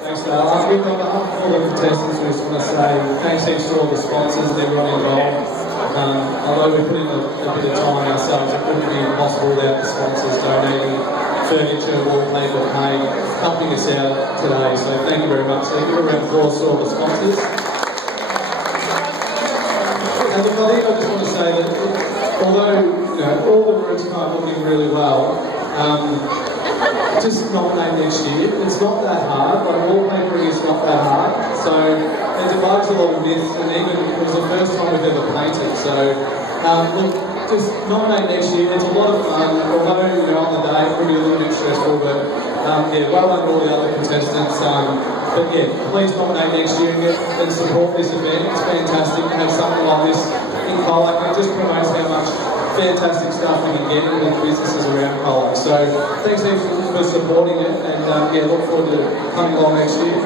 Thanks, Dale. On behalf of all the contestants, we just want to say thanks heaps to all the sponsors and everyone involved. Although we put in a bit of time ourselves, it wouldn't be possible without the sponsors donating furniture, wallpaper, paint, helping us out today. So thank you very much. So give a round of applause to all the sponsors. And look, I think I just want to say that although all the routes are looking really well, just nominate next year. It's not that hard. Like wallpapering is not that hard. So it debunks a lot of myths, and even it was the first time we've ever painted. So look, just nominate next year. It's a lot of fun. Although on the day it will be a little bit stressful, but yeah, well done to all the other contestants. But yeah, please nominate next year and support this event. It's fantastic to have something like this in Colac. It just promotes how much fantastic stuff we can get with businesses around Colac. So thanks heaps for supporting it, and yeah, look forward to coming along next year.